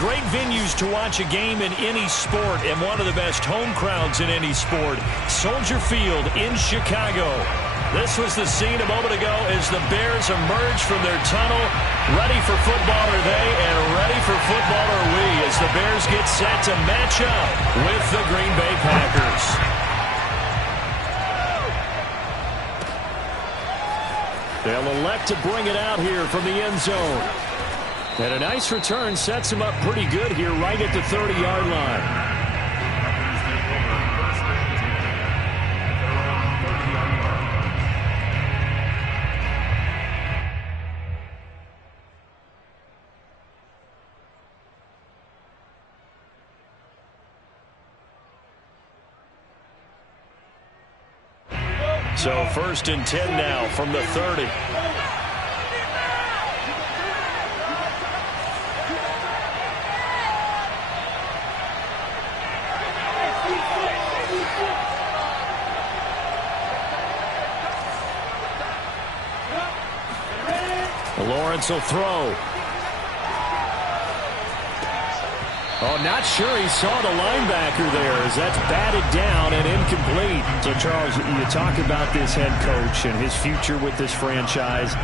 great venues to watch a game in any sport, and one of the best home crowds in any sport, Soldier Field in Chicago. This was the scene a moment ago as the Bears emerged from their tunnel. Ready for football are they, and ready for football are we, as the Bears get set to match up with the Green Bay Packers. They'll elect to bring it out here from the end zone. And a nice return sets him up pretty good here right at the 30-yard line. So 1st and 10 now from the 30. Lawrence will throw. Oh, not sure he saw the linebacker there as that's batted down and incomplete. So, Charles, you talk about this head coach and his future with this franchise.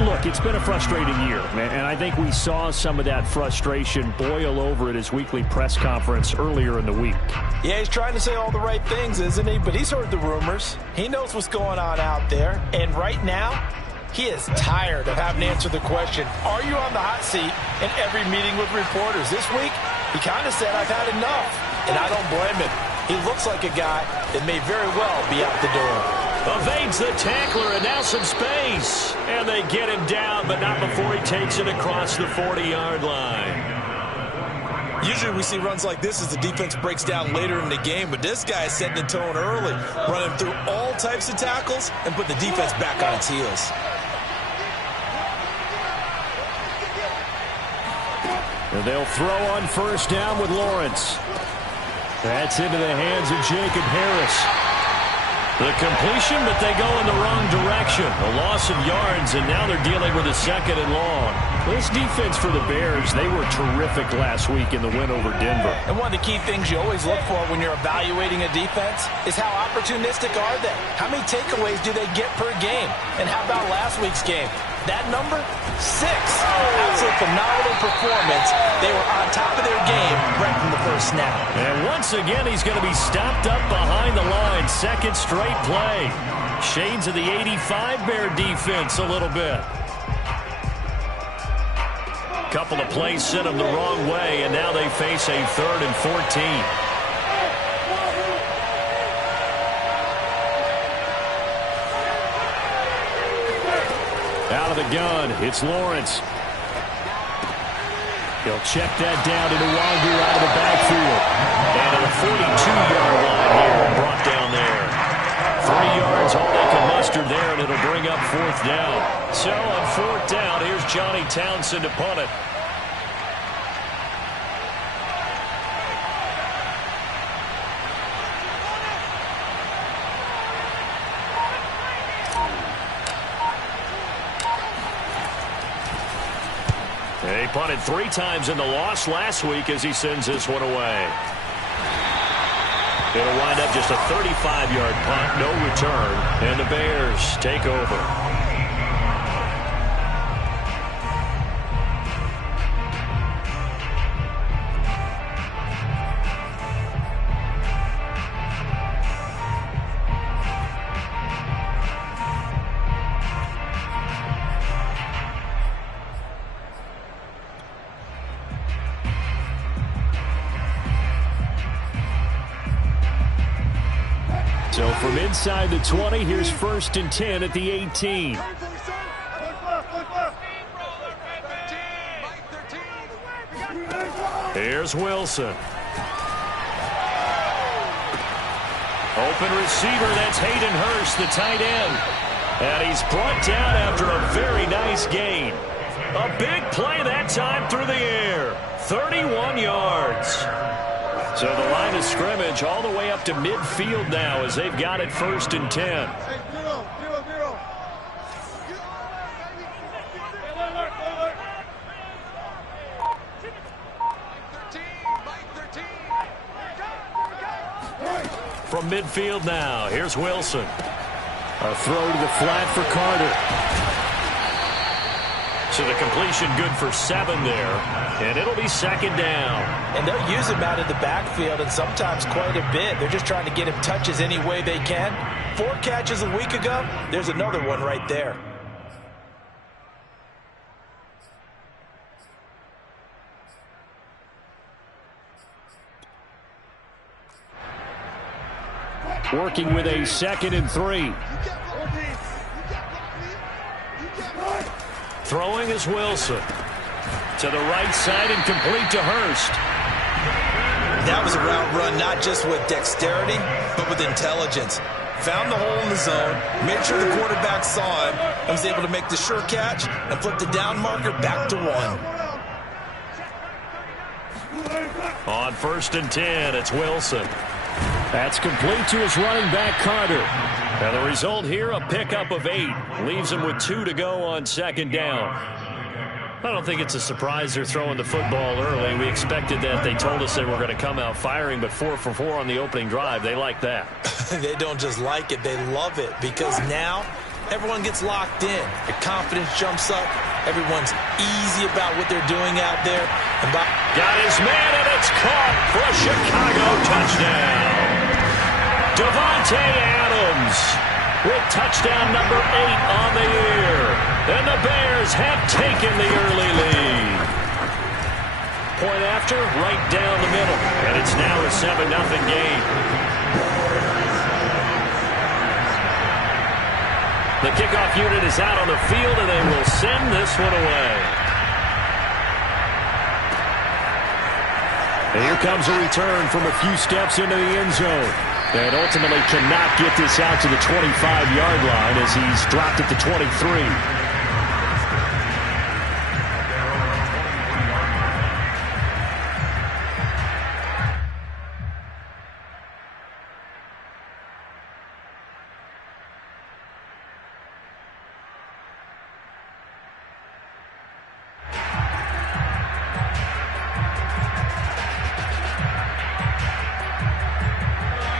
Look, it's been a frustrating year, man, and I think we saw some of that frustration boil over at his weekly press conference earlier in the week. Yeah, he's trying to say all the right things, isn't he? But he's heard the rumors. He knows what's going on out there. And right now, he is tired of having to answer the question, are you on the hot seat in every meeting with reporters? This week, he kind of said, I've had enough, and I don't blame him. He looks like a guy that may very well be out the door. Evades the tackler, and now some space. And they get him down, but not before he takes it across the 40-yard line. Usually we see runs like this as the defense breaks down later in the game, but this guy is setting the tone early, running through all types of tackles and put the defense back on its heels. And they'll throw on 1st down with Lawrence. That's into the hands of Jacob Harris. The completion, but they go in the wrong direction. A loss of yards, and now they're dealing with a 2nd and long. This defense for the Bears, they were terrific last week in the win over Denver. And one of the key things you always look for when you're evaluating a defense is how opportunistic are they? How many takeaways do they get per game? And how about last week's game? That number? 6. Absolute phenomenal performance. They were on top of their game right from the first snap. And once again, he's going to be stopped up behind the line. 2nd straight play. Shades of the 85 Bear defense a little bit. Couple of plays sent them the wrong way, and now they face a 3rd and 14. Out of the gun, it's Lawrence. He'll check that down to Nwangu out of the backfield. And at the 42-yard line here, brought down there. 3 yards, all they can muster there, and it'll bring up 4th down. So on 4th down, here's Johnny Townsend to punt it. He punted 3 times in the loss last week as he sends this one away. It'll wind up just a 35-yard punt, no return, and the Bears take over. So from inside the 20, here's 1st and 10 at the 18. Here's Wilson. Open receiver, that's Hayden Hurst, the tight end. And he's brought down after a very nice gain. A big play that time through the air. 31 yards. So the line of scrimmage all the way up to midfield now as they've got it 1st and 10. From midfield now, here's Wilson. A throw to the flat for Carter. So the completion good for 7 there, and it'll be second down. And they'll use him out of the backfield, and sometimes quite a bit. They're just trying to get him touches any way they can. 4 catches a week ago, there's another one right there. Working with a 2nd and 3. Throwing is Wilson. To the right side and complete to Hurst. That was a route run not just with dexterity, but with intelligence. Found the hole in the zone, made sure the quarterback saw him, and was able to make the sure catch and flip the down marker back to 1. On 1st and 10, it's Wilson. That's complete to his running back, Carter. And the result here, a pickup of 8. Leaves him with 2 to go on 2nd down. I don't think it's a surprise they're throwing the football early. We expected that. They told us they were going to come out firing, but 4 for 4 on the opening drive. They like that. They don't just like it, they love it, because now everyone gets locked in. Their confidence jumps up. Everyone's easy about what they're doing out there. And got his man, and it's caught for a Chicago touchdown. Davante Adams with touchdown number 8 on the year. And the Bears have taken the early lead. Point after, right down the middle. And it's now a 7-0 game. The kickoff unit is out on the field, and they will send this one away. And here comes a return from a few steps into the end zone. And ultimately cannot get this out to the 25-yard line as he's dropped at the 23.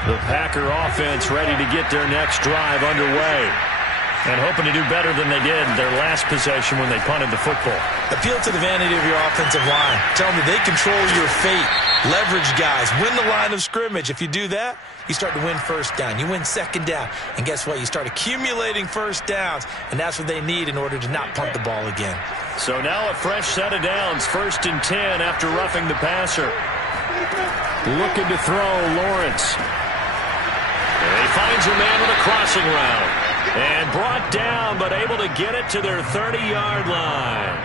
The Packer offense ready to get their next drive underway. And hoping to do better than they did their last possession when they punted the football. Appeal to the vanity of your offensive line. Tell them that they control your fate. Leverage guys. Win the line of scrimmage. If you do that, you start to win 1st down. You win 2nd down. And guess what? You start accumulating 1st downs. And that's what they need in order to not punt the ball again. So now a fresh set of downs. 1st and 10 after roughing the passer. Looking to throw, Lawrence. And he finds a man with a crossing route. And brought down, but able to get it to their 30-yard line.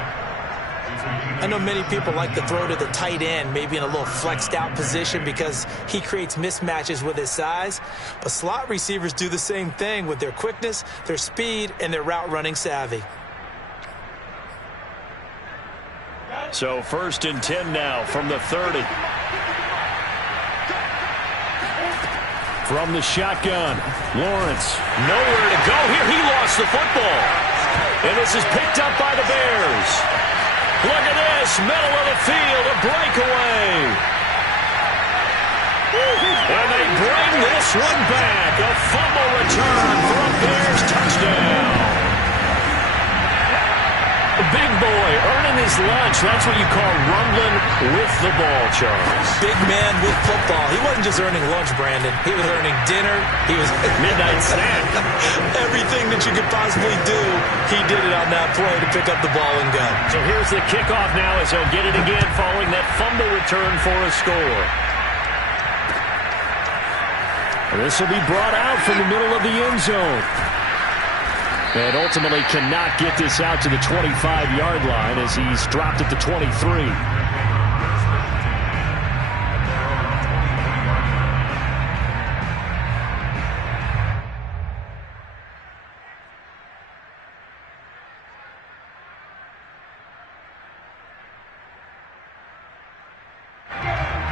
I know many people like to throw to the tight end, maybe in a little flexed out position because he creates mismatches with his size. But slot receivers do the same thing with their quickness, their speed, and their route running savvy. So 1st and 10 now from the 30. From the shotgun, Lawrence, nowhere to go here. He lost the football. And this is picked up by the Bears. Look at this, middle of the field, a breakaway. And they bring this one back. A fumble return for a Bears touchdown. The big boy earning his lunch. That's what you call rumbling with the ball, Charles. Big man with football. He wasn't just earning lunch, Brandon. He was earning dinner. He was midnight snack. Everything that you could possibly do, he did it on that play to pick up the ball and go. So here's the kickoff now as he'll get it again following that fumble return for a score. This will be brought out from the middle of the end zone. And ultimately cannot get this out to the 25-yard line as he's dropped at the 23.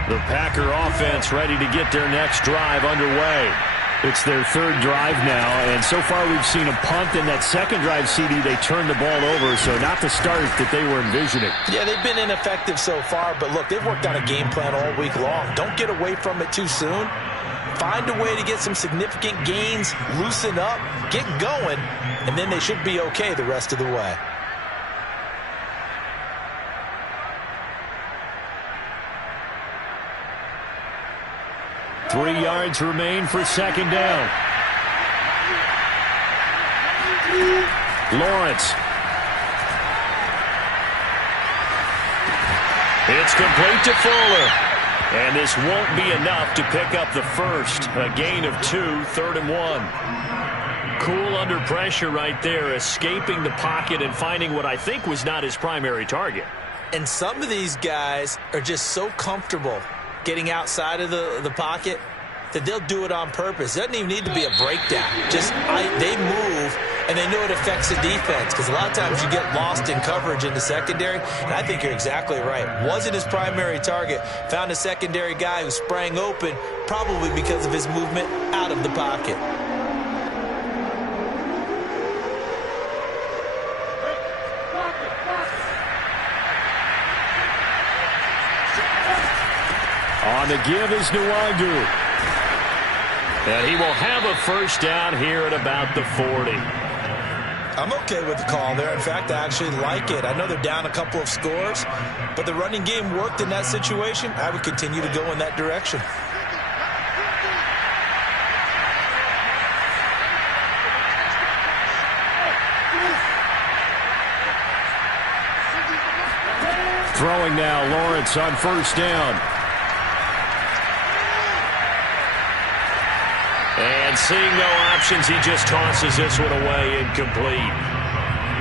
The Packer offense ready to get their next drive underway. It's their 3rd drive now, and so far we've seen a punt. In that 2nd drive, CD, they turned the ball over, so not the start that they were envisioning. Yeah, they've been ineffective so far, but look, they've worked on a game plan all week long. Don't get away from it too soon. find a way to get some significant gains, loosen up, get going, and then they should be okay the rest of the way. Three yards remain for second down. Lawrence. It's complete to Fuller. And this won't be enough to pick up the first. A gain of 2, 3rd and 1. Cool under pressure right there, escaping the pocket and finding what I think was not his primary target. And some of these guys are just so comfortable getting outside of the pocket that they'll do it on purpose. It doesn't even need to be a breakdown. Just they move, and they know it affects the defense, because a lot of times you get lost in coverage in the secondary, and I think you're exactly right. Wasn't his primary target. Found a secondary guy who sprang open, probably because of his movement out of the pocket. On the give is Nwangu. And he will have a first down here at about the 40. I'm okay with the call there. In fact, I actually like it. I know they're down a couple of scores, but the running game worked in that situation. I would continue to go in that direction. Throwing now, Lawrence on first down. And seeing no options, he just tosses this one away, incomplete.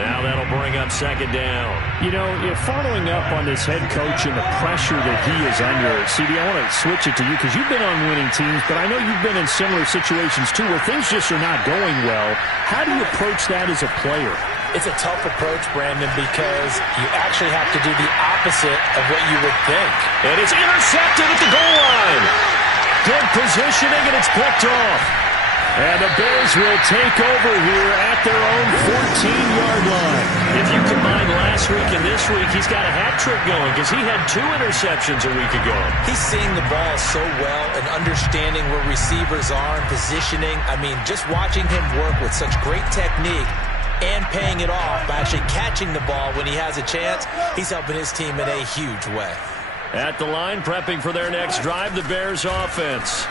Now that'll bring up second down. You know, following up on this head coach and the pressure that he is under, CD, I want to switch it to you because you've been on winning teams, but I know you've been in similar situations too where things just are not going well. How do you approach that as a player? It's a tough approach, Brandon, because you actually have to do the opposite of what you would think. And it's intercepted at the goal line. Good positioning, and it's picked off. And the Bears will take over here at their own 14-yard line. If you combine last week and this week, he's got a hat trick going because he had 2 interceptions a week ago. He's seeing the ball so well and understanding where receivers are and positioning. I mean, just watching him work with such great technique and paying it off by actually catching the ball when he has a chance, he's helping his team in a huge way. At the line, prepping for their next drive, the Bears offense.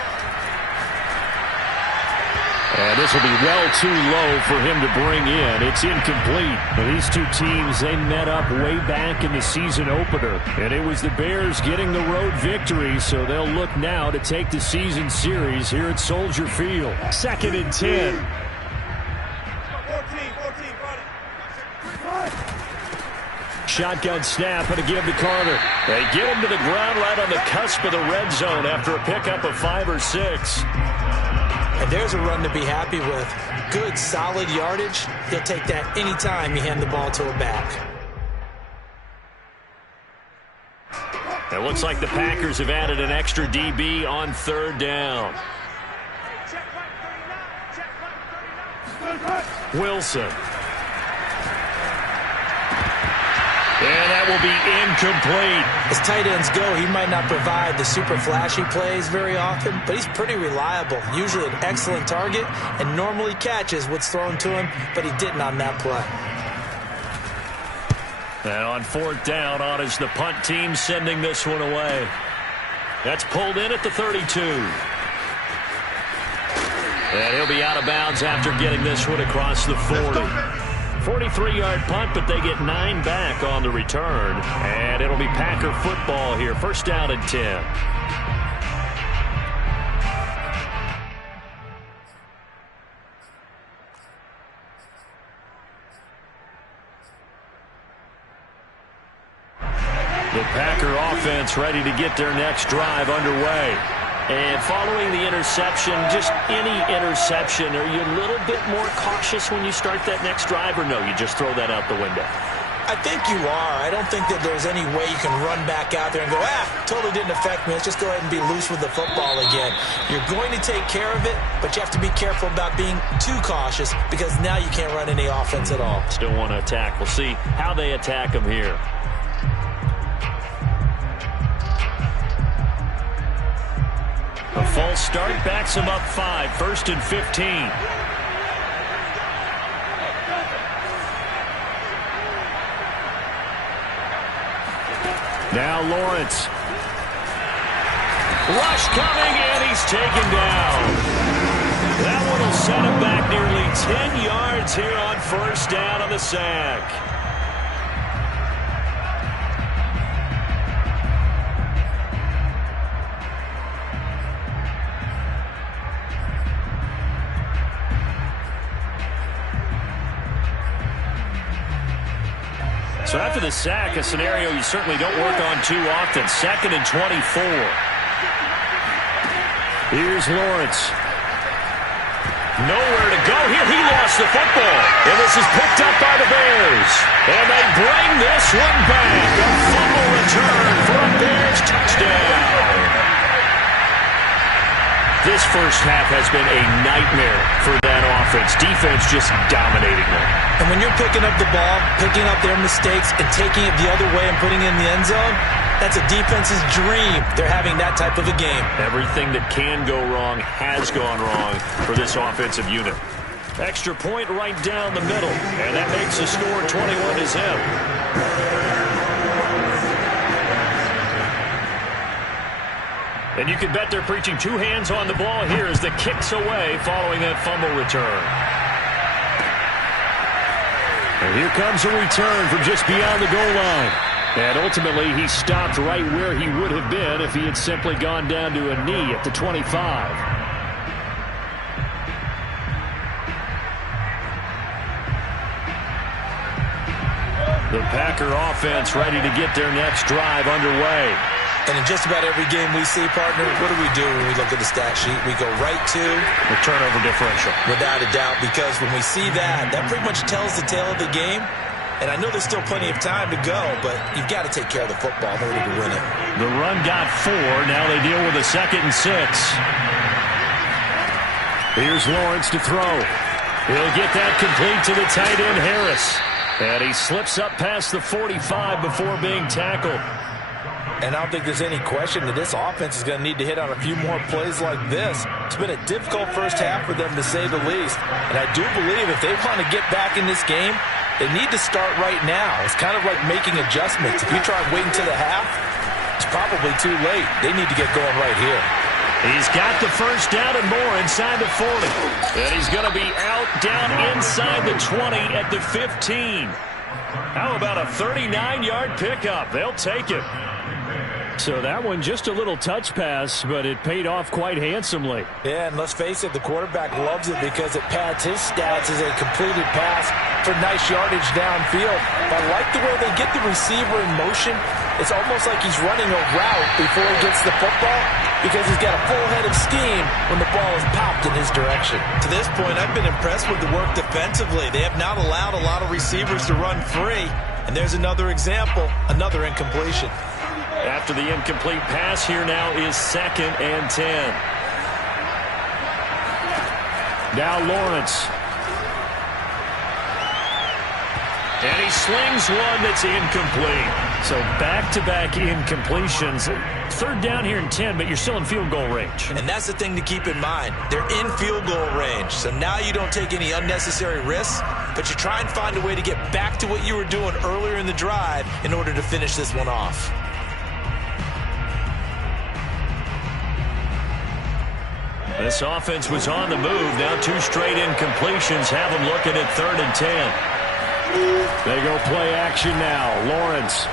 And this will be well too low for him to bring in. It's incomplete. Now, these two teams, they met up way back in the season opener. And it was the Bears getting the road victory, so they'll look now to take the season series here at Soldier Field. 2nd and 10. Shotgun snap and a give to Carter. They get him to the ground right on the cusp of the red zone after a pickup of 5 or 6. And there's a run to be happy with. Good, solid yardage. He'll take that anytime you hand the ball to a back. It looks like the Packers have added an extra DB on 3rd down. Wilson. And that will be incomplete. As tight ends go, he might not provide the super flashy plays very often, but he's pretty reliable. Usually an excellent target and normally catches what's thrown to him, but he didn't on that play. And on 4th down, on is the punt team sending this one away. That's pulled in at the 32. And he'll be out of bounds after getting this one across the 40. 43-yard punt, but they get 9 back on the return. And it'll be Packer football here. 1st down and 10. The Packer offense ready to get their next drive underway. And following the interception, just any interception, are you a little bit more cautious when you start that next drive, or no, you just throw that out the window? I think you are. I don't think that there's any way you can run back out there and go, totally didn't affect me. Let's just go ahead and be loose with the football again. You're going to take care of it, but you have to be careful about being too cautious because now you can't run any offense at all. Still want to attack. We'll see how they attack them here. A false start backs him up 5, 1st and 15. Now Lawrence. Rush coming, and he's taken down. That one will set him back nearly 10 yards here on 1st down on the sack. So after the sack, a scenario you certainly don't work on too often. 2nd and 24. Here's Lawrence. Nowhere to go here. He lost the football. And this is picked up by the Bears. And they bring this one back. A fumble return for a Bears touchdown. This first half has been a nightmare for that offense. Defense just dominating them. And when you're picking up the ball, picking up their mistakes, and taking it the other way and putting it in the end zone, that's a defense's dream. They're having that type of a game. Everything that can go wrong has gone wrong for this offensive unit. Extra point right down the middle, and that makes the score 21-0. And you can bet they're preaching 2 hands on the ball here as the kick's away following that fumble return. And here comes a return from just beyond the goal line. And ultimately, he stopped right where he would have been if he had simply gone down to a knee at the 25. The Packer offense ready to get their next drive underway. And in just about every game we see, partner, what do when we look at the stat sheet? We go right to the turnover differential. Without a doubt, because when we see that, that pretty much tells the tale of the game. And I know there's still plenty of time to go, but you've got to take care of the football in order to win it. The run got 4. Now they deal with a 2nd and 6. Here's Lawrence to throw. He'll get that complete to the tight end, Harris. And he slips up past the 45 before being tackled. And I don't think there's any question that this offense is going to need to hit on a few more plays like this. It's been a difficult first half for them, to say the least. And I do believe if they want to get back in this game, they need to start right now. It's kind of like making adjustments. If you try waiting to the half, it's probably too late. They need to get going right here. He's got the first down and more inside the 40. And he's going to be out down inside the 20 at the 15. How about a 39-yard pickup? They'll take it. So that one just a little touch pass, but it paid off quite handsomely. Yeah, and let's face it, the quarterback loves it because it pads his stats as a completed pass for nice yardage downfield. But I like the way they get the receiver in motion. It's almost like he's running a route before he gets the football because he's got a full head of steam when the ball is popped in his direction. To this point, I've been impressed with the work defensively. They have not allowed a lot of receivers to run free. And there's another example, another incompletion. After the incomplete pass, here now is 2nd and 10. Now Lawrence. And he slings one that's incomplete. So back-to-back incompletions. 3rd down here and 10, but you're still in field goal range. And that's the thing to keep in mind. They're in field goal range. So now you don't take any unnecessary risks, but you try and find a way to get back to what you were doing earlier in the drive in order to finish this one off. This offense was on the move. Now 2 straight incompletions have them looking at 3rd and 10. They go play action now. Lawrence.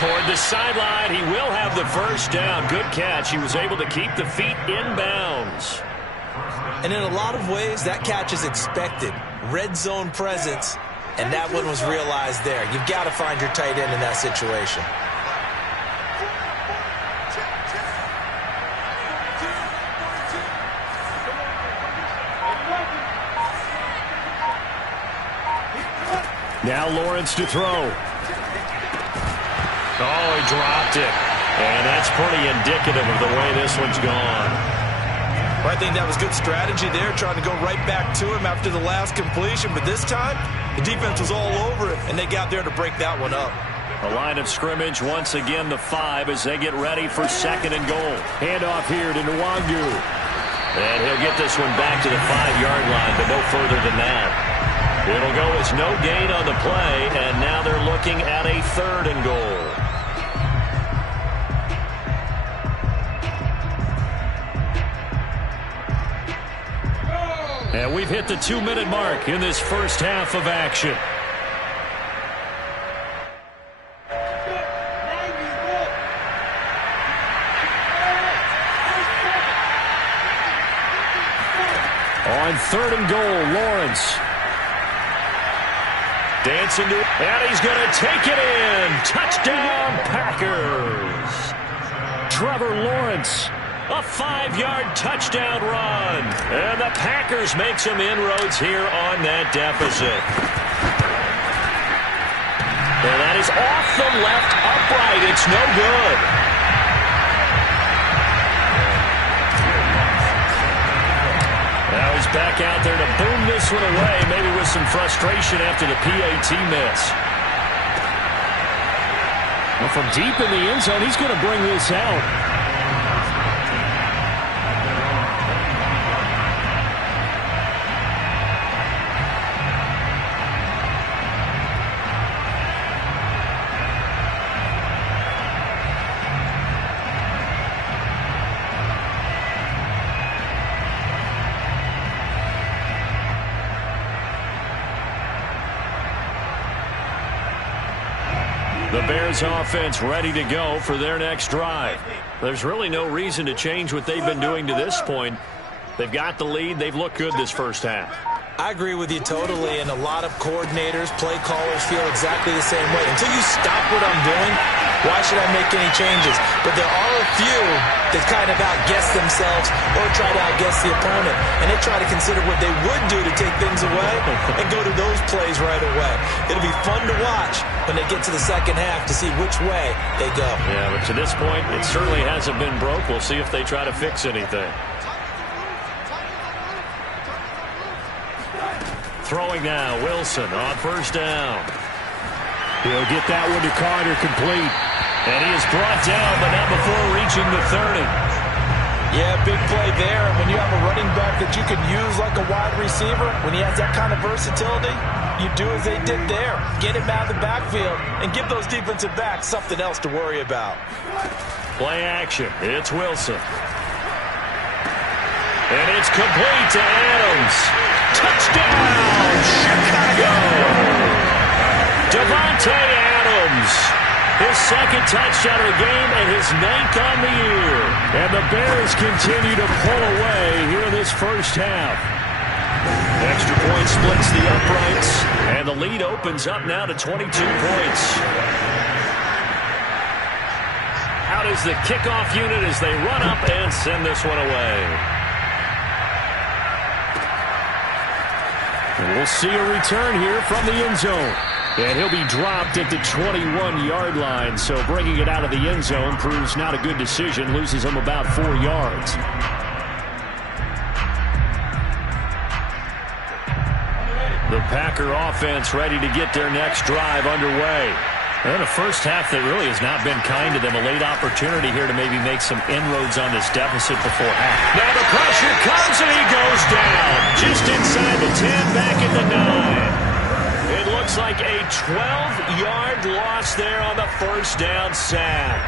Toward the sideline. He will have the first down. Good catch. He was able to keep the feet in bounds. And in a lot of ways, that catch is expected. Red zone presence, and that one was realized there. You've got to find your tight end in that situation. Now Lawrence to throw. Oh, he dropped it. And that's pretty indicative of the way this one's gone. Well, I think that was good strategy there, trying to go right back to him after the last completion. But this time, the defense was all over it, and they got there to break that one up. The line of scrimmage, once again, the 5 as they get ready for 2nd and goal. Handoff here to Nwangu. And he'll get this one back to the 5-yard line, but no further than that. It'll go as no gain on the play, and now they're looking at a 3rd and goal. And we've hit the 2-minute mark in this first half of action. On 3rd and goal, Lawrence. Dancing to it, and he's going to take it in. Touchdown, Packers. Trevor Lawrence. A 5-yard touchdown run. And the Packers make some inroads here on that deficit. And that is off the left upright. It's no good. Now he's back out there to boom this one away, maybe with some frustration after the PAT miss. Well, from deep in the end zone, he's going to bring this out. The Bears offense ready to go for their next drive. There's really no reason to change what they've been doing to this point. They've got the lead. They've looked good this first half. I agree with you totally, and a lot of coordinators, play callers feel exactly the same way. Until you stop what I'm doing, why should I make any changes? But there are a few that kind of outguess themselves or try to outguess the opponent, and they try to consider what they would do to take things away and go to those plays right away. It'll be fun to watch when they get to the second half to see which way they go. Yeah, but to this point, it certainly hasn't been broke. We'll see if they try to fix anything. Throwing now, Wilson on 1st down. He'll get that one to Carter, complete. And he is brought down, but not before reaching the 30. Yeah, big play there. When you have a running back that you can use like a wide receiver, when he has that kind of versatility, you do as they did there. Get him out of the backfield and give those defensive backs something else to worry about. Play action. It's Wilson. And it's complete to Adams. Touchdown, Chicago! Devontae Adams. His 2nd touchdown of the game and his 9th on the year. And the Bears continue to pull away here in this first half. Extra point splits the uprights, and the lead opens up now to 22 points. Out is the kickoff unit as they run up and send this one away. And we'll see a return here from the end zone. And he'll be dropped at the 21-yard line, so bringing it out of the end zone proves not a good decision, loses him about 4 yards. The Packer offense ready to get their next drive underway. And a first half that really has not been kind to them. A late opportunity here to maybe make some inroads on this deficit before half. Now the pressure comes and he goes down. Just inside the 10, back at the 9. It looks like a 12-yard loss there on the 1st down sack.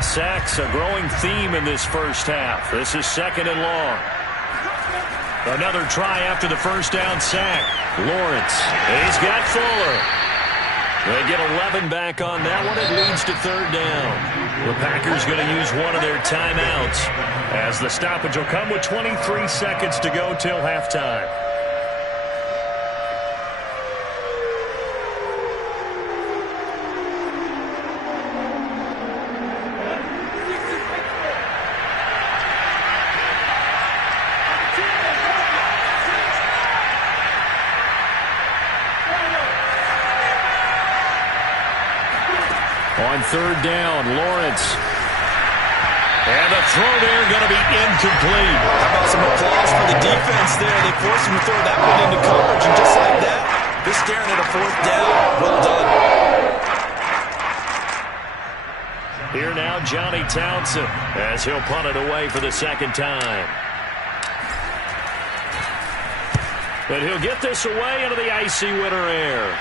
Sacks a growing theme in this first half. This is 2nd and long. Another try after the 1st down sack. Lawrence. He's got Fuller. They get 11 back on that one. It leads to 3rd down. The Packers going to use one of their timeouts as the stoppage will come with 23 seconds to go till halftime. On 3rd down, Lawrence. And the throw there going to be incomplete. How about some applause for the defense there? They forced him to throw that one into coverage, and just like that, they're staring at a 4th down. Well done. Here now, Johnny Townsend, as he'll punt it away for the second time. But he'll get this away into the icy winter air.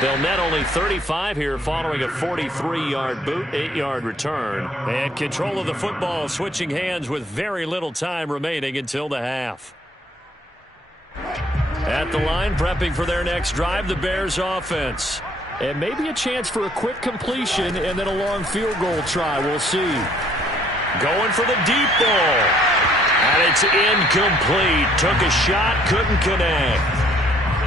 They'll net only 35 here following a 43-yard boot, 8-yard return. And control of the football switching hands with very little time remaining until the half. At the line, prepping for their next drive, the Bears offense. And maybe a chance for a quick completion and then a long field goal try. We'll see. Going for the deep ball. And it's incomplete. Took a shot, couldn't connect.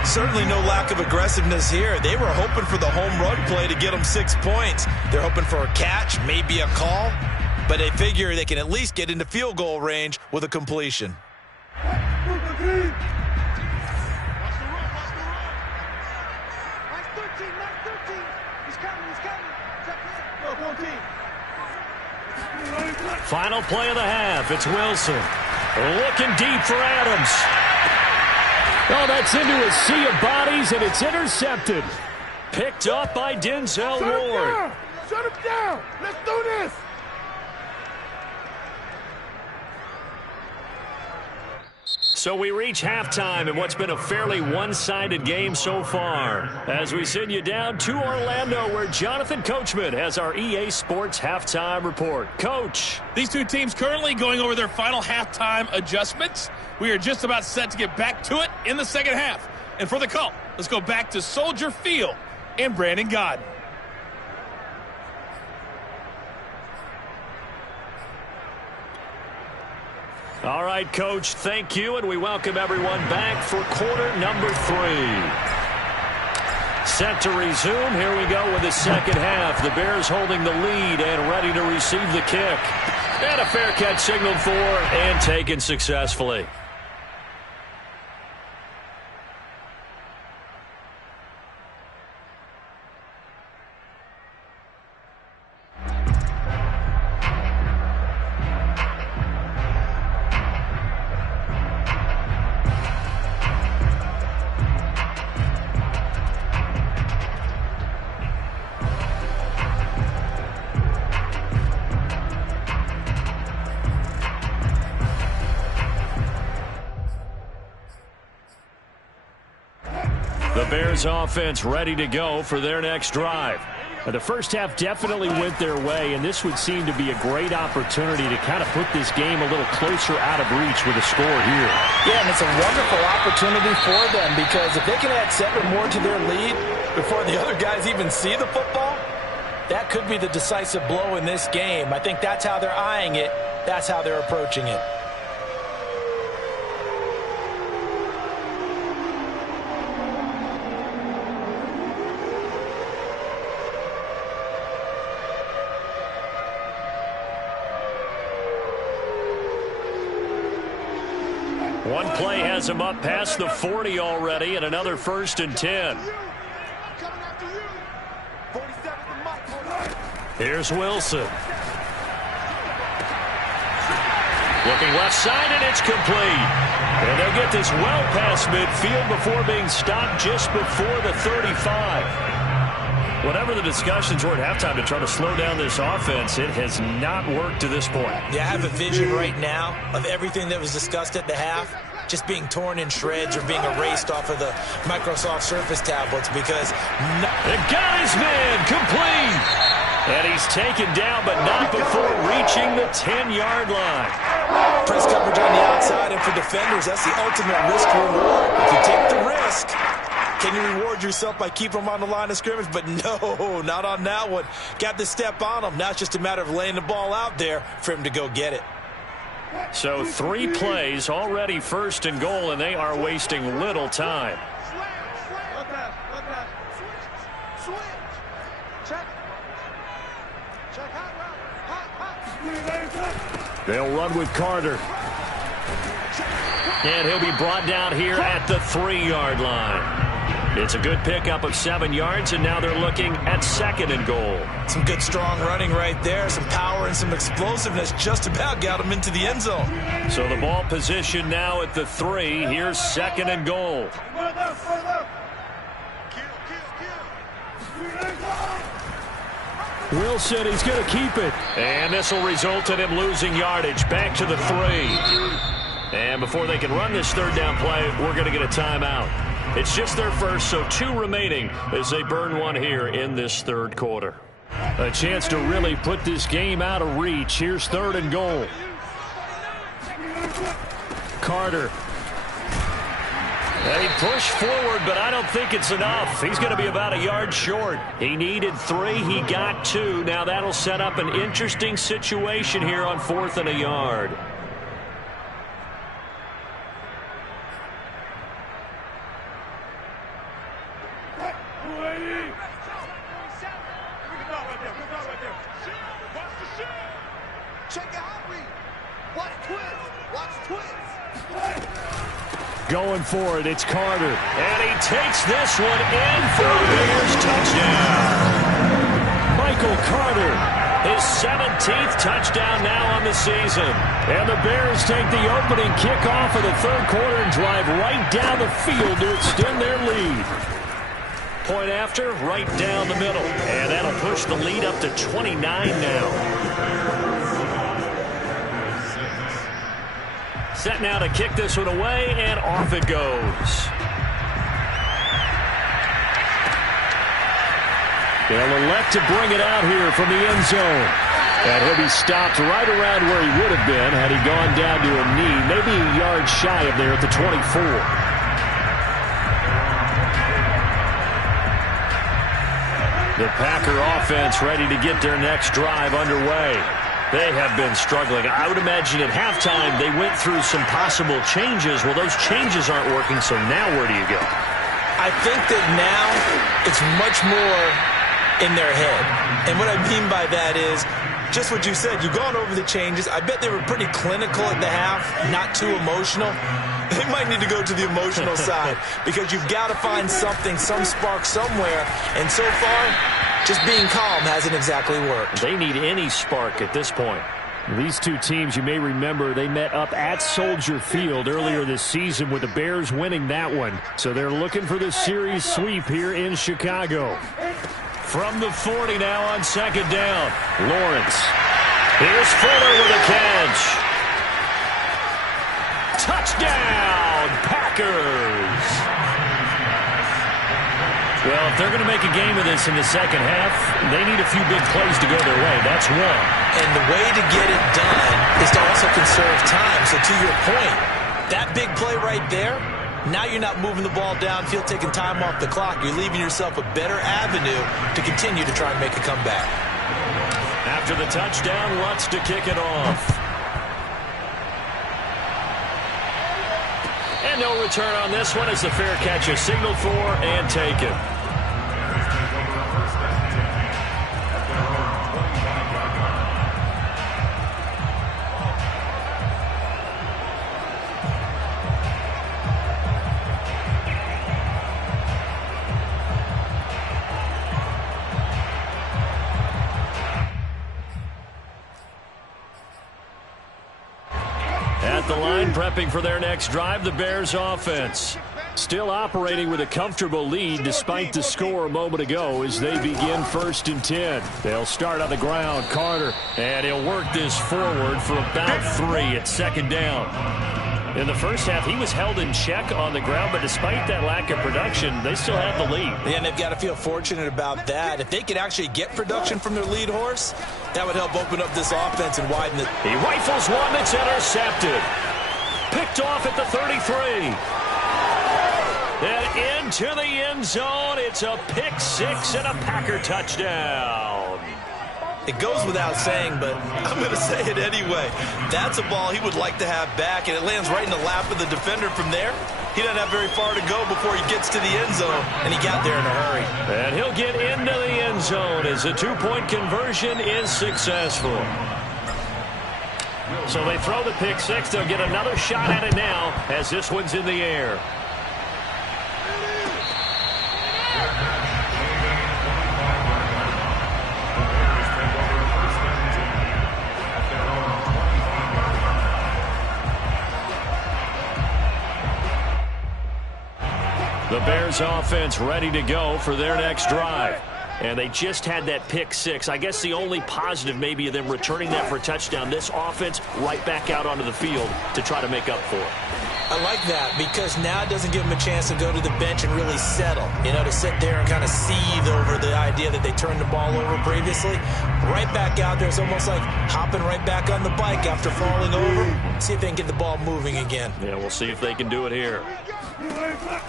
Certainly no lack of aggressiveness here. They were hoping for the home run play to get them 6 points. They're hoping for a catch, maybe a call, but they figure they can at least get into field goal range with a completion. Final play of the half. It's Wilson. Looking deep for Adams. Oh, that's into a sea of bodies, and it's intercepted. Picked up by Denzel Ward. Shut him down. Let's do this. So we reach halftime in what's been a fairly one-sided game so far. As we send you down to Orlando, where Jonathan Coachman has our EA Sports halftime report. Coach. These two teams currently going over their final halftime adjustments. We are just about set to get back to it in the second half. And for the call, let's go back to Soldier Field and Brandon Godden. All right, Coach, thank you, and we welcome everyone back for quarter number 3. Set to resume. Here we go with the second half. The Bears holding the lead and ready to receive the kick. And a fair catch signaled for and taken successfully. The Bears offense ready to go for their next drive. The first half definitely went their way, and this would seem to be a great opportunity to kind of put this game a little closer out of reach with a score here. Yeah, and it's a wonderful opportunity for them, because if they can add 7 more to their lead before the other guys even see the football, that could be the decisive blow in this game. I think that's how they're eyeing it. That's how they're approaching it. One play has him up past the 40 already, and another 1st and 10. Here's Wilson. Looking left side, and it's complete. And they'll get this well past midfield before being stopped just before the 35. Whatever the discussions were at halftime to try to slow down this offense, it has not worked to this point. Yeah, I have a vision right now of everything that was discussed at the half just being torn in shreds or being erased off of the Microsoft Surface tablets, because It got his man complete. And he's taken down, but not before reaching the 10-yard line. Press coverage on the outside, and for defenders, that's the ultimate risk reward. If you take the risk, can you reward yourself by keeping them on the line of scrimmage? But no, not on that one. Got the step on him. Now it's just a matter of laying the ball out there for him to go get it. So 3 plays, already 1st and goal, and they are wasting little time. They'll run with Carter. And he'll be brought down here at the 3-yard line. It's a good pickup of 7 yards, and now they're looking at 2nd and goal. Some good strong running right there. Some power and some explosiveness just about got him into the end zone. So the ball position now at the 3. Here's 2nd and goal. Will said he's going to keep it. And this will result in him losing yardage. Back to the 3. And before they can run this third down play, we're going to get a timeout. It's just their first, so 2 remaining as they burn one here in this third quarter. A chance to really put this game out of reach. Here's 3rd and goal. Carter. They push forward, but I don't think it's enough. He's going to be about a yard short. He needed 3. He got 2. Now that'll set up an interesting situation here on 4th and a yard. Going for it, it's Carter. And he takes this one in for a Bears touchdown. Michael Carter. His 17th touchdown now on the season. And the Bears take the opening kickoff of the third quarter and drive right down the field to extend their lead. Point after, right down the middle. And that'll push the lead up to 29 now. Set now to kick this one away, and off it goes. They'll elect to bring it out here from the end zone. And he'll be stopped right around where he would have been had he gone down to a knee, maybe a yard shy of there at the 24. The Packer offense ready to get their next drive underway. They have been struggling. I would imagine at halftime they went through some possible changes. Well, those changes aren't working, so now where do you go? I think that now it's much more in their head. And what I mean by that is just what you said. You've gone over the changes. I bet they were pretty clinical at the half, not too emotional. They might need to go to the emotional side because you've got to find something, some spark somewhere. And so far, just being calm hasn't exactly worked. They need any spark at this point. These two teams, you may remember, they met up at Soldier Field earlier this season with the Bears winning that one. So they're looking for the series sweep here in Chicago. From the 40 now on 2nd down. Lawrence. Here's Fuller with a catch. Touchdown, Packers. Well, if they're going to make a game of this in the second half, they need a few big plays to go their way. That's one. And the way to get it done is to also conserve time. So to your point, that big play right there, now you're not moving the ball downfield, taking time off the clock. You're leaving yourself a better avenue to continue to try and make a comeback. After the touchdown, Lutz to kick it off. And no return on this one as the fair catch is signaled for and taken. At the line, prepping for their next drive, the Bears offense. Still operating with a comfortable lead despite the score a moment ago as they begin 1st and 10. They'll start on the ground. Carter, and he'll work this forward for about 3 at 2nd down. In the first half, he was held in check on the ground, but despite that lack of production, they still have the lead. Yeah, and they've got to feel fortunate about that. If they could actually get production from their lead horse, that would help open up this offense and widen it. He rifles one that's intercepted. Picked off at the 33. And into the end zone. It's a pick 6 and a Packer touchdown. It goes without saying, but I'm going to say it anyway. That's a ball he would like to have back, and it lands right in the lap of the defender from there. He doesn't have very far to go before he gets to the end zone, and he got there in a hurry. And he'll get into the end zone as a 2-point conversion is successful. So they throw the pick 6. They'll get another shot at it now as this one's in the air. The Bears offense ready to go for their next drive. And they just had that pick six. I guess the only positive maybe of them returning that for a touchdown. This offense right back out onto the field to try to make up for it. I like that because now it doesn't give them a chance to go to the bench and really settle. You know, to sit there and kind of seethe over the idea that they turned the ball over previously. Right back out there. It's almost like hopping right back on the bike after falling over. See if they can get the ball moving again. Yeah, we'll see if they can do it here.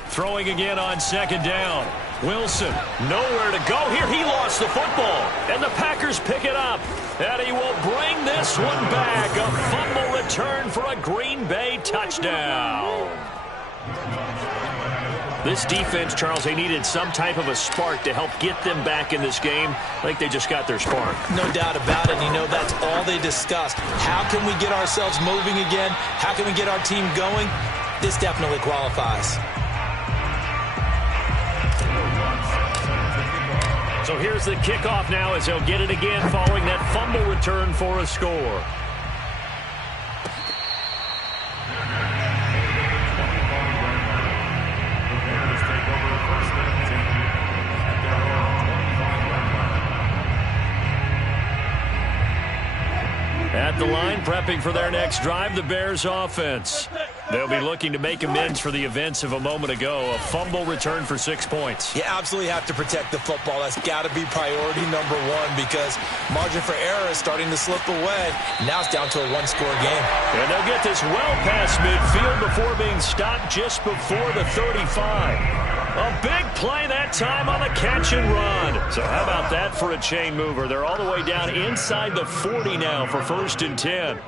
Throwing again on second down. Wilson, nowhere to go here. He lost the football, and the Packers pick it up. And he will bring this one back. A fumble return for a Green Bay touchdown. This defense, Charles, they needed some type of a spark to help get them back in this game. I think they just got their spark. No doubt about it. You know, that's all they discussed. How can we get ourselves moving again? How can we get our team going? This definitely qualifies. So here's the kickoff now as they'll get it again following that fumble return for a score. At the line, prepping for their next drive, the Bears offense. They'll be looking to make amends for the events of a moment ago. A fumble return for 6 points. You absolutely have to protect the football. That's got to be priority number one because margin for error is starting to slip away. Now it's down to a one-score game. And they'll get this well past midfield before being stopped just before the 35. A big play that time on the catch and run. So how about that for a chain mover? They're all the way down inside the 40 now for 1st and 10.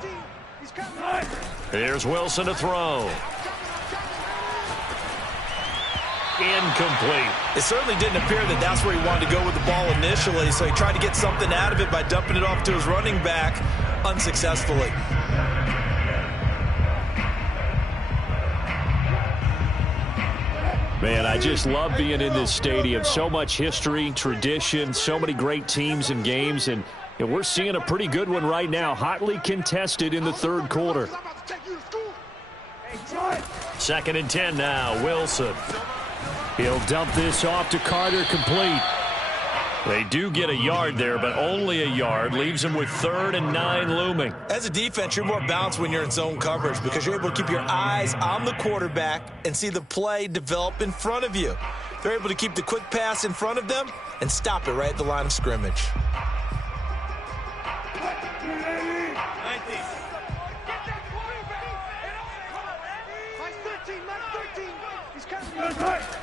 Here's Wilson to throw. Incomplete. It certainly didn't appear that that's where he wanted to go with the ball initially, so he tried to get something out of it by dumping it off to his running back unsuccessfully. Man, I just love being in this stadium. So much history, tradition, so many great teams and games, and we're seeing a pretty good one right now. Hotly contested in the third quarter. 2nd and 10 now, Wilson. He'll dump this off to Carter, complete. They do get a yard there, but only a yard. Leaves them with 3rd and 9 looming. As a defense, you're more balanced when you're in zone coverage because you're able to keep your eyes on the quarterback and see the play develop in front of you. They're able to keep the quick pass in front of them and stop it right at the line of scrimmage.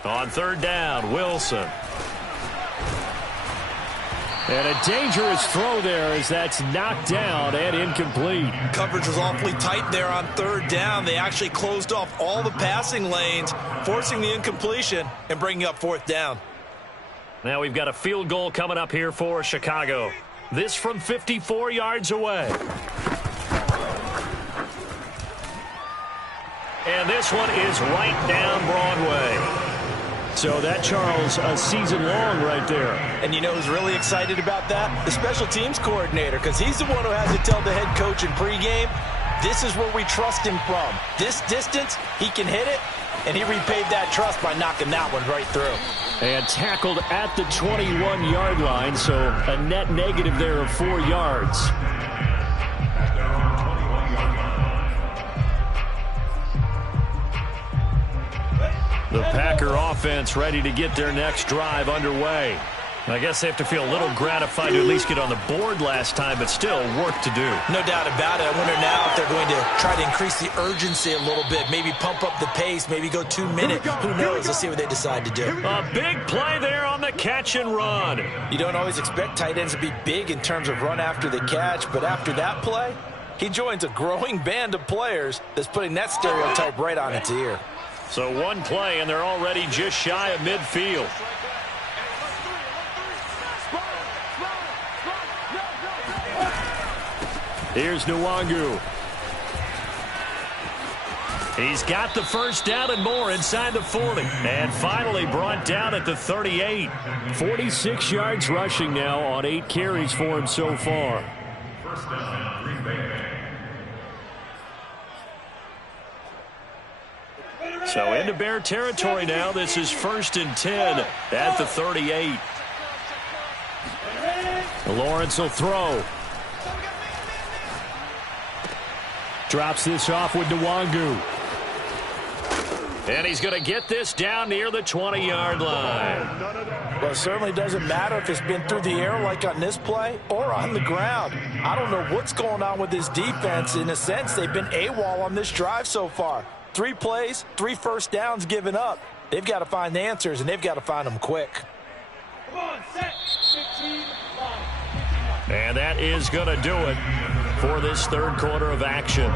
On 3rd down, Wilson. And a dangerous throw there as that's knocked down and incomplete. Coverage was awfully tight there on 3rd down. They actually closed off all the passing lanes, forcing the incompletion and bringing up 4th down. Now we've got a field goal coming up here for Chicago. This from 54 yards away. And this one is right down Broadway. So that, Charles, a season long right there. And you know who's really excited about that? The special teams coordinator, because he's the one who has to tell the head coach in pregame, this is where we trust him from. This distance, he can hit it, and he repaid that trust by knocking that one right through. And tackled at the 21-yard line, so a net negative there of 4 yards. The Packer offense ready to get their next drive underway. I guess they have to feel a little gratified to at least get on the board last time, but still work to do. No doubt about it. I wonder now if they're going to try to increase the urgency a little bit, maybe pump up the pace, maybe go 2 minutes. Who knows? Let's see what they decide to do. A big play there on the catch and run. You don't always expect tight ends to be big in terms of run after the catch, but after that play, he joins a growing band of players that's putting that stereotype right on its ear. So one play, and they're already just shy of midfield. Here's Nwangu. He's got the 1st down and more inside the 40. And finally brought down at the 38. 46 yards rushing now on 8 carries for him so far. 1st down, Green Bay. So into Bear territory now. This is 1st and 10 at the 38. Lawrence will throw. Drops this off with Nwangu. And he's going to get this down near the 20-yard line. Well, it certainly doesn't matter if it's been through the air like on this play or on the ground. I don't know what's going on with this defense. In a sense, they've been AWOL on this drive so far. 3 plays, 3 first downs given up. They've got to find the answers, and they've got to find them quick. Come on, set. 15, and that is going to do it for this third quarter of action.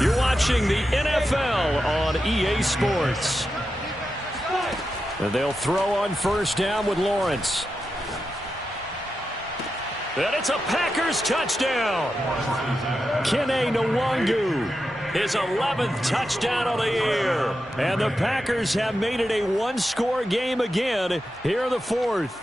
You're watching the NFL on EA Sports. And they'll throw on first down with Lawrence. And it's a Packers touchdown. Kene Nwangu, his 11th touchdown of the year. And the Packers have made it a one-score game again here in the fourth.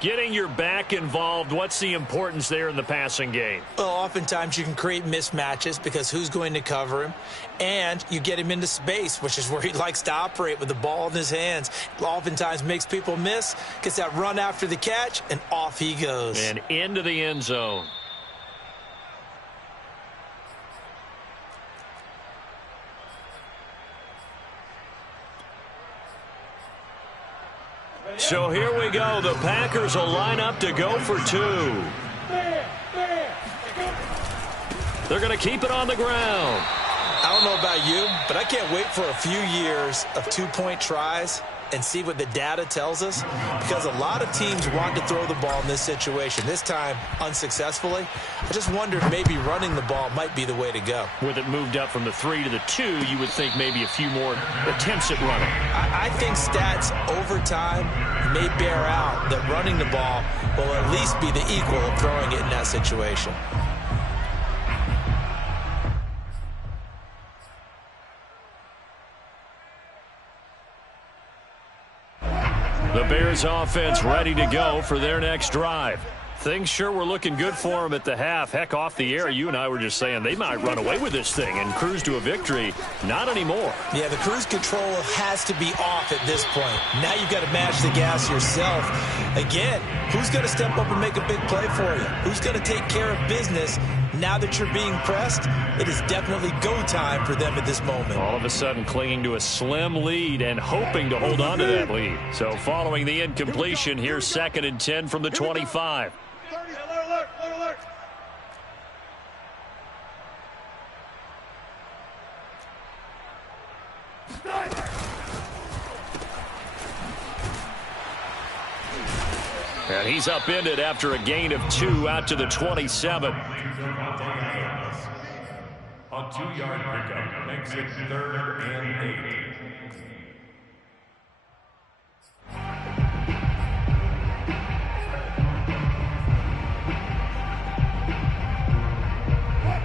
Getting your back involved, what's the importance there in the passing game? Well, oftentimes you can create mismatches because who's going to cover him? And you get him into space, which is where he likes to operate with the ball in his hands. Oftentimes makes people miss, gets that run after the catch, and off he goes. And into the end zone. So here we go. The Packers will line up to go for 2. They're going to keep it on the ground. I don't know about you, but I can't wait for a few years of 2-point tries and see what the data tells us, because a lot of teams want to throw the ball in this situation. This time, unsuccessfully. I just wonder if maybe running the ball might be the way to go. With it moved up from the 3 to the 2, you would think maybe a few more attempts at running. I think stats over time may bear out that running the ball will at least be the equal of throwing it in that situation. The Bears offense ready to go for their next drive. Things sure were looking good for them at the half. Heck, off the air, you and I were just saying they might run away with this thing and cruise to a victory. Not anymore. Yeah, the cruise control has to be off at this point. Now you've got to match the gas yourself. Again, who's going to step up and make a big play for you? Who's going to take care of business now that you're being pressed? It is definitely go time for them at this moment. All of a sudden clinging to a slim lead and hoping to hold on to that lead. So following the incompletion, here's 2nd and 10 from the 25. And he's upended after a gain of 2 out to the 27. A 2-yard pickup makes it 3rd and 8.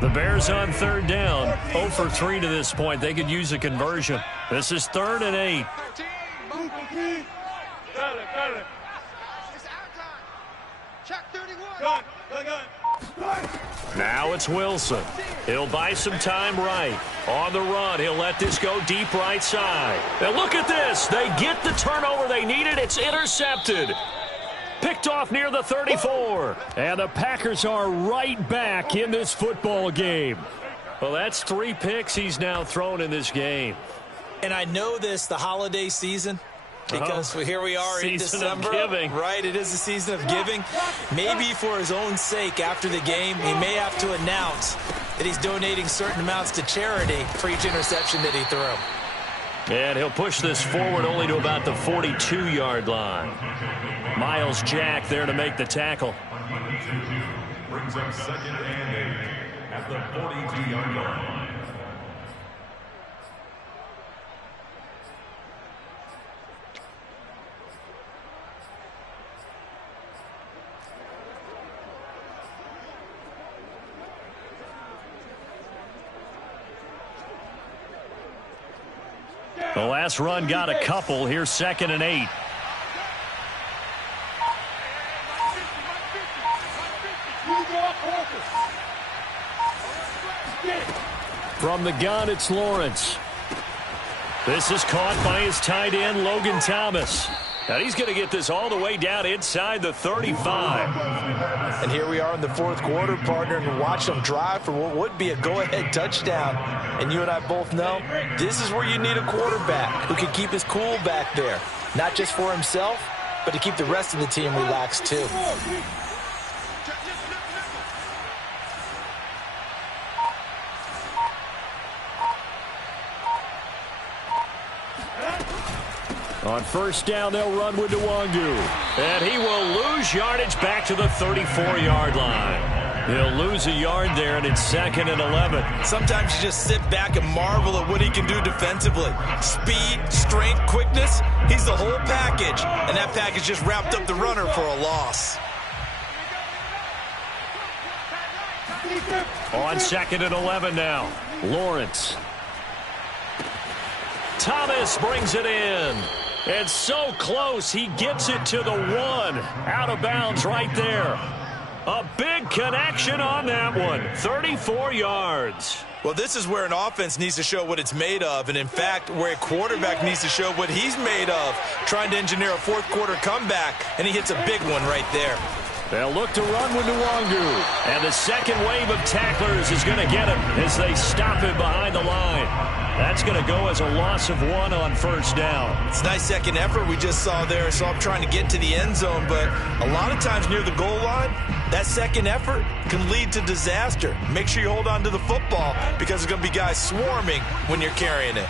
The Bears on 3rd down. 0 for 3 to this point. They could use a conversion. This is 3rd and 8. Now it's Wilson. He'll buy some time right. On the run, he'll let this go deep right side. And look at this. They get the turnover they needed. It's intercepted. Picked off near the 34. And the Packers are right back in this football game. Well, that's 3 picks he's now thrown in this game. And I know this, the holiday season, because here we are in December. Season of giving. Right, it is the season of giving. Maybe for his own sake after the game, he may have to announce that he's donating certain amounts to charity for each interception that he threw. And he'll push this forward only to about the 42-yard line. Miles Jack there to make the tackle. Brings up 2nd and 8 at the 42-yard line. The last run got a couple. Here's 2nd and 8. From the gun, it's Lawrence. This is caught by his tight end, Logan Thomas. And he's going to get this all the way down inside the 35. And here we are in the fourth quarter, partner, and watch them drive for what would be a go-ahead touchdown. And you and I both know this is where you need a quarterback who can keep his cool back there, not just for himself, but to keep the rest of the team relaxed too. On first down, they'll run with Nwangu. And he will lose yardage back to the 34-yard line. He'll lose a yard there, and it's 2nd and 11. Sometimes you just sit back and marvel at what he can do defensively. Speed, strength, quickness, he's the whole package. And that package just wrapped up the runner for a loss. On 2nd and 11 now, Lawrence. Thomas brings it in. It's so close, he gets it to the 1. Out of bounds right there. A big connection on that one. 34 yards. Well, this is where an offense needs to show what it's made of. And, in fact, where a quarterback needs to show what he's made of. Trying to engineer a fourth-quarter comeback, and he hits a big one right there. They'll look to run with Nwangu. And the second wave of tacklers is going to get him as they stop him behind the line. That's going to go as a loss of 1 on first down. It's a nice second effort we just saw there. So I'm trying to get to the end zone, but a lot of times near the goal line, that second effort can lead to disaster. Make sure you hold on to the football because there's going to be guys swarming when you're carrying it.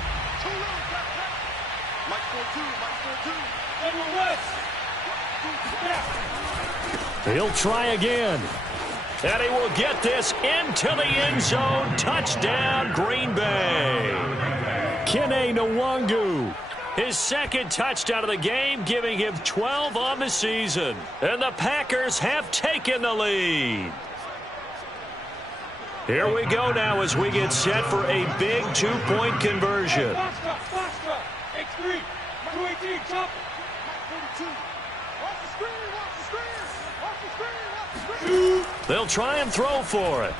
He'll try again. And he will get this into the end zone. Touchdown, Green Bay. Kene Nwangu. His second touchdown of the game, giving him 12 on the season. And the Packers have taken the lead. Here we go now as we get set for a big two-point conversion. They'll try and throw for it.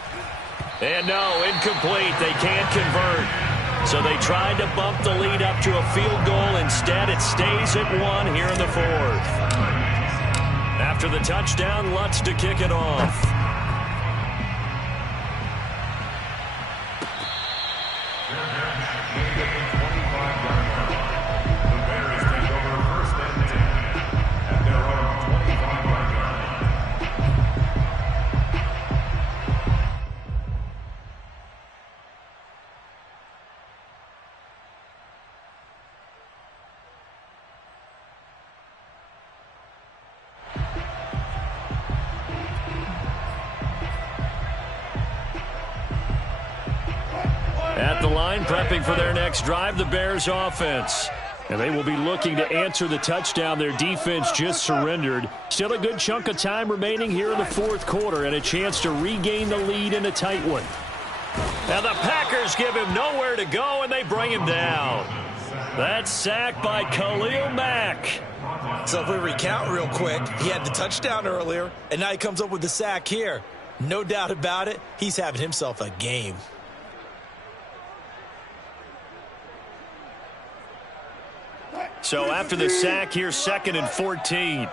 And no, incomplete. They can't convert. So they tried to bump the lead up to a field goal. Instead, it stays at 1 here in the fourth. After the touchdown, Lutz to kick it off. At the line, prepping for their next drive, the Bears offense. And they will be looking to answer the touchdown their defense just surrendered. Still a good chunk of time remaining here in the fourth quarter and a chance to regain the lead in a tight one. And the Packers give him nowhere to go, and they bring him down. That's sacked by Khalil Mack. So if we recount real quick, he had the touchdown earlier, and now he comes up with the sack here. No doubt about it, he's having himself a game. So after the sack, here's 2nd and 14.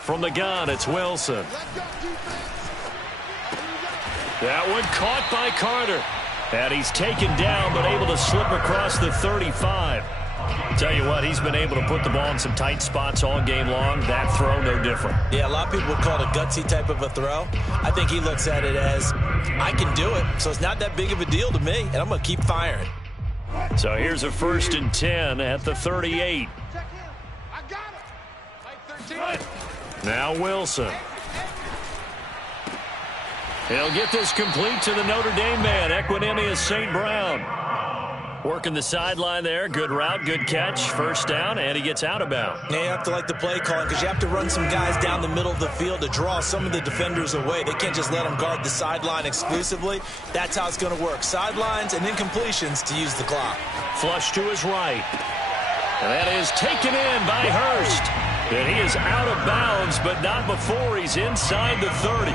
From the gun, it's Wilson. That one caught by Carter. And he's taken down, but able to slip across the 35. Tell you what, he's been able to put the ball in some tight spots all game long. That throw, no different. Yeah, a lot of people would call it a gutsy type of a throw. I think he looks at it as, I can do it, so it's not that big of a deal to me, and I'm going to keep firing. So here's a 1st and 10 at the 38. Now Wilson. He'll get this complete to the Notre Dame man, Equanimeous St. Brown. Working the sideline there. Good route, good catch. First down, and he gets out of bounds. Yeah, you have to like the play calling because you have to run some guys down the middle of the field to draw some of the defenders away. They can't just let them guard the sideline exclusively. That's how it's going to work. Sidelines and then completions to use the clock. Flush to his right. And that is taken in by Hurst. And he is out of bounds, but not before he's inside the 30.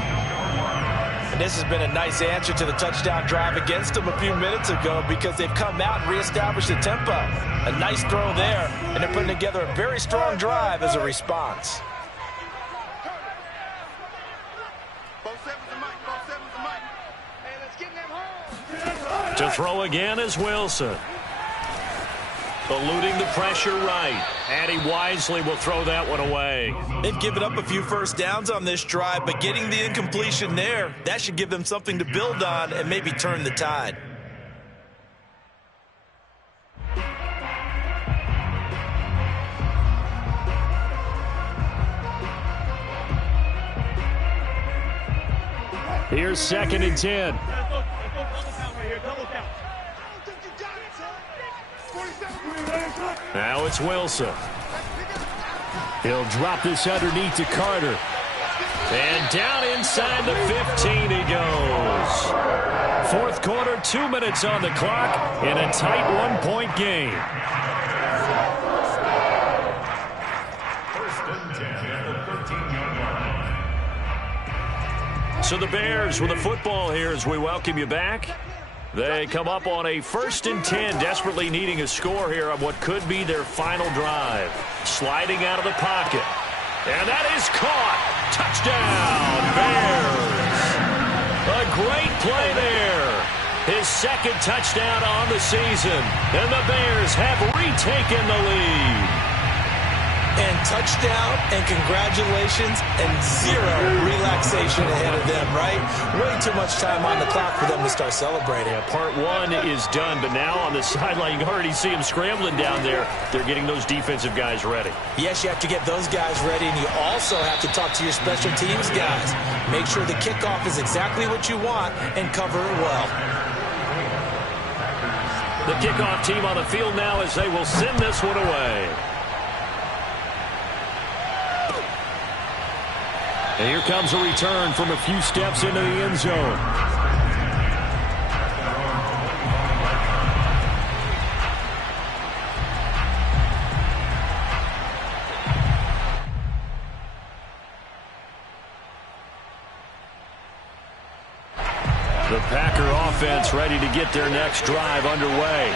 And this has been a nice answer to the touchdown drive against them a few minutes ago because they've come out and reestablished the tempo. A nice throw there, and they're putting together a very strong drive as a response. To throw again is Wilson. Eluding the pressure right. And he wisely will throw that one away. They've given up a few first downs on this drive, but getting the incompletion there, that should give them something to build on and maybe turn the tide. Here's 2nd and 10. Now it's Wilson. He'll drop this underneath to Carter. And down inside the 15 he goes. 4th quarter, 2 minutes on the clock in a tight 1-point game. First and 10 at the 13-yard line. So the Bears with the football here as we welcome you back. They come up on a 1st and 10, desperately needing a score here on what could be their final drive. Sliding out of the pocket. And that is caught. Touchdown, Bears. A great play there. His 2nd touchdown on the season. And the Bears have retaken the lead. And touchdown and congratulations and zero relaxation ahead of them, right? Way too much time on the clock for them to start celebrating. Yeah, part 1 is done, but now on the sideline, you can already see them scrambling down there. They're getting those defensive guys ready. Yes, you have to get those guys ready, and you also have to talk to your special teams guys. Make sure the kickoff is exactly what you want and cover it well. The kickoff team on the field now as they will send this one away. And here comes a return from a few steps into the end zone. The Packer offense ready to get their next drive underway.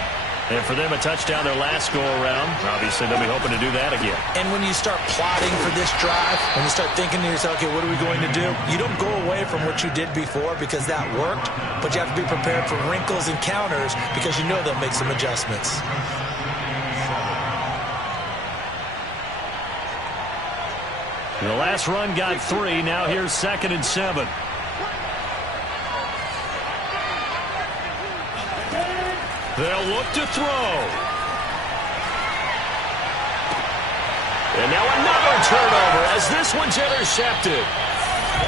And for them, a touchdown their last go-around. Obviously, they'll be hoping to do that again. And when you start plotting for this drive, when you start thinking to yourself, okay, what are we going to do? You don't go away from what you did before because that worked, but you have to be prepared for wrinkles and counters because you know they'll make some adjustments. The last run got 3. Now here's 2nd and 7. They'll look to throw. And now another turnover as this one's intercepted.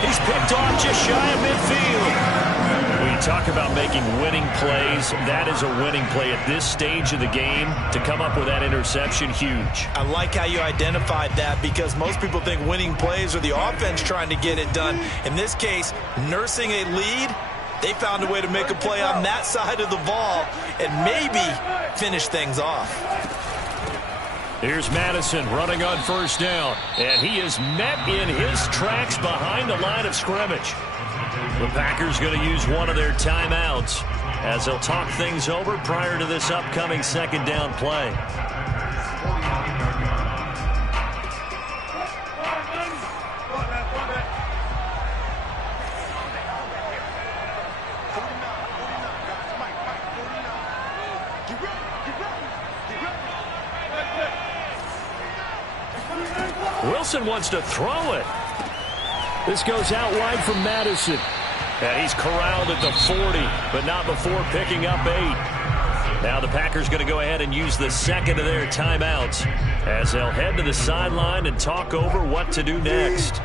He's picked off just shy of midfield. When you talk about making winning plays, that is a winning play at this stage of the game. To come up with that interception, huge. I like how you identified that because most people think winning plays are the offense trying to get it done. In this case, nursing a lead, they found a way to make a play on that side of the ball and maybe finish things off. Here's Madison running on 1st down, and he is met in his tracks behind the line of scrimmage. The Packers going to use one of their timeouts as they'll talk things over prior to this upcoming 2nd down play. Wilson wants to throw it. This goes out wide from Madison. And he's corralled at the 40, but not before picking up 8. Now the Packers going to go ahead and use the 2nd of their timeouts as they'll head to the sideline and talk over what to do next.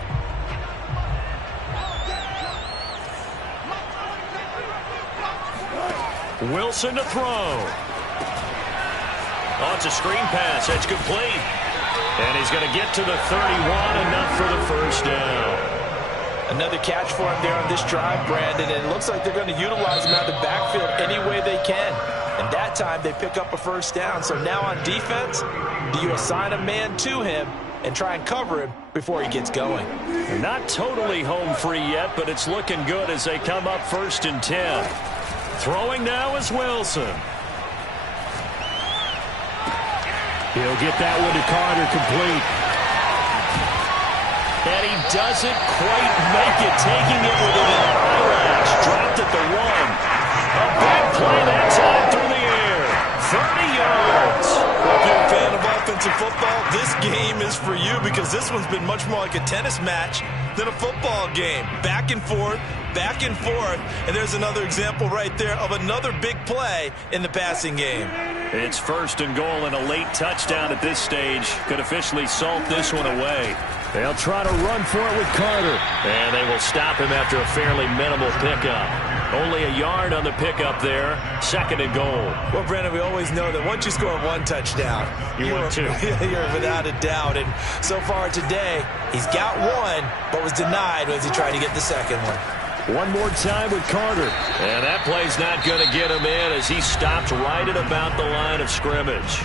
Wilson to throw. Oh, it's a screen pass. It's complete. And he's going to get to the 31, enough for the 1st down. Another catch for him there on this drive, Brandon, and it looks like they're going to utilize him out of the backfield any way they can. And that time they pick up a 1st down. So now on defense, do you assign a man to him and try and cover him before he gets going. They're not totally home free yet, but it's looking good as they come up 1st and 10. Throwing now is Wilson. He'll get that one to Carter, complete. And he doesn't quite make it, taking it within an eyelash. Dropped at the 1. A big play that time through the air. 30 yards. If you're a fan of offensive football, this game is for you because this one's been much more like a tennis match than a football game. Back and forth, and there's another example right there of another big play in the passing game. It's 1st and goal, and a late touchdown at this stage could officially salt this one away. They'll try to run for it with Carter. And they will stop him after a fairly minimal pickup. Only a yard on the pickup there. 2nd and goal. Well, Brandon, we always know that once you score 1 touchdown, you're 2. You're without a doubt. And so far today, he's got 1, but was denied as he tried to get the second one. One more time with Carter. And that play's not going to get him in as he stopped right at about the line of scrimmage.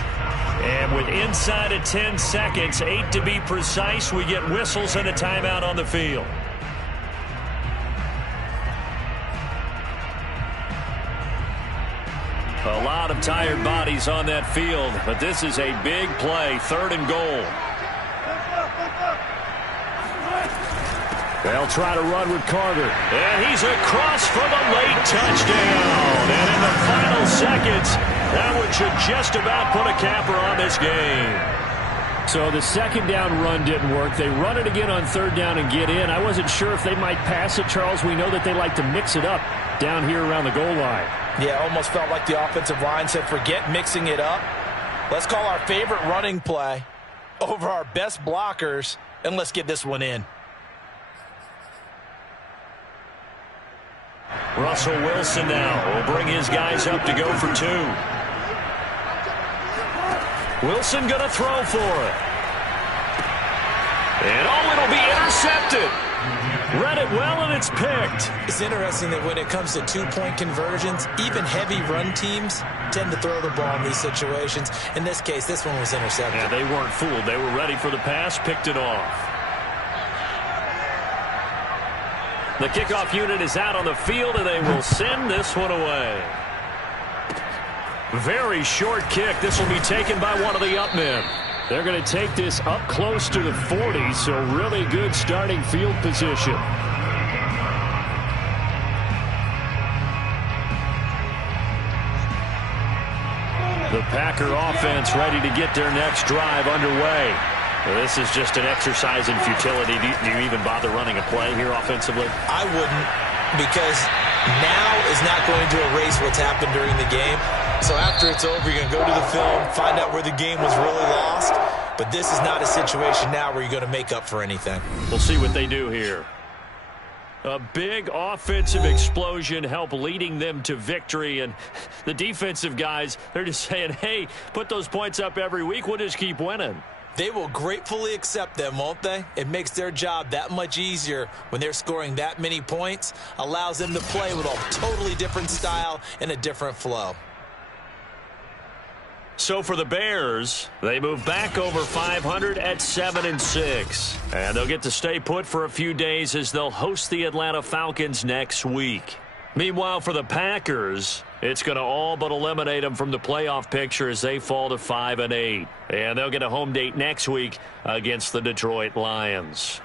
And with inside of 10 seconds, 8 to be precise, we get whistles and a timeout on the field. A lot of tired bodies on that field, but this is a big play, 3rd and goal. They'll try to run with Carter. And he's across for the late touchdown. And in the final seconds, that one should just about put a capper on this game. So the 2nd down run didn't work. They run it again on 3rd down and get in. I wasn't sure if they might pass it, Charles. We know that they like to mix it up down here around the goal line. Yeah, almost felt like the offensive line said, forget mixing it up. Let's call our favorite running play over our best blockers, and let's get this one in. Russell Wilson now will bring his guys up to go for 2. Wilson going to throw for it. And it'll be intercepted. Read it well, and it's picked. It's interesting that when it comes to 2-point conversions, even heavy run teams tend to throw the ball in these situations. In this case, this one was intercepted. Yeah, they weren't fooled. They were ready for the pass, picked it off. The kickoff unit is out on the field, and they will send this one away. Very short kick. This will be taken by one of the up men. They're going to take this up close to the 40, so really good starting field position. The Packer offense ready to get their next drive underway. This is just an exercise in futility. Do you even bother running a play here offensively? I wouldn't, because now is not going to erase what's happened during the game. So after it's over, you're going to go to the film, find out where the game was really lost. But this is not a situation now where you're going to make up for anything. We'll see what they do here. A big offensive explosion helped leading them to victory. And the defensive guys, they're just saying, hey, put those points up every week. We'll just keep winning. They will gratefully accept them, won't they? It makes their job that much easier when they're scoring that many points. Allows them to play with a totally different style and a different flow. So for the Bears, they move back over 500 at 7-6. And they'll get to stay put for a few days as they'll host the Atlanta Falcons next week. Meanwhile, for the Packers, it's going to all but eliminate them from the playoff picture as they fall to 5-8. And they'll get a home date next week against the Detroit Lions.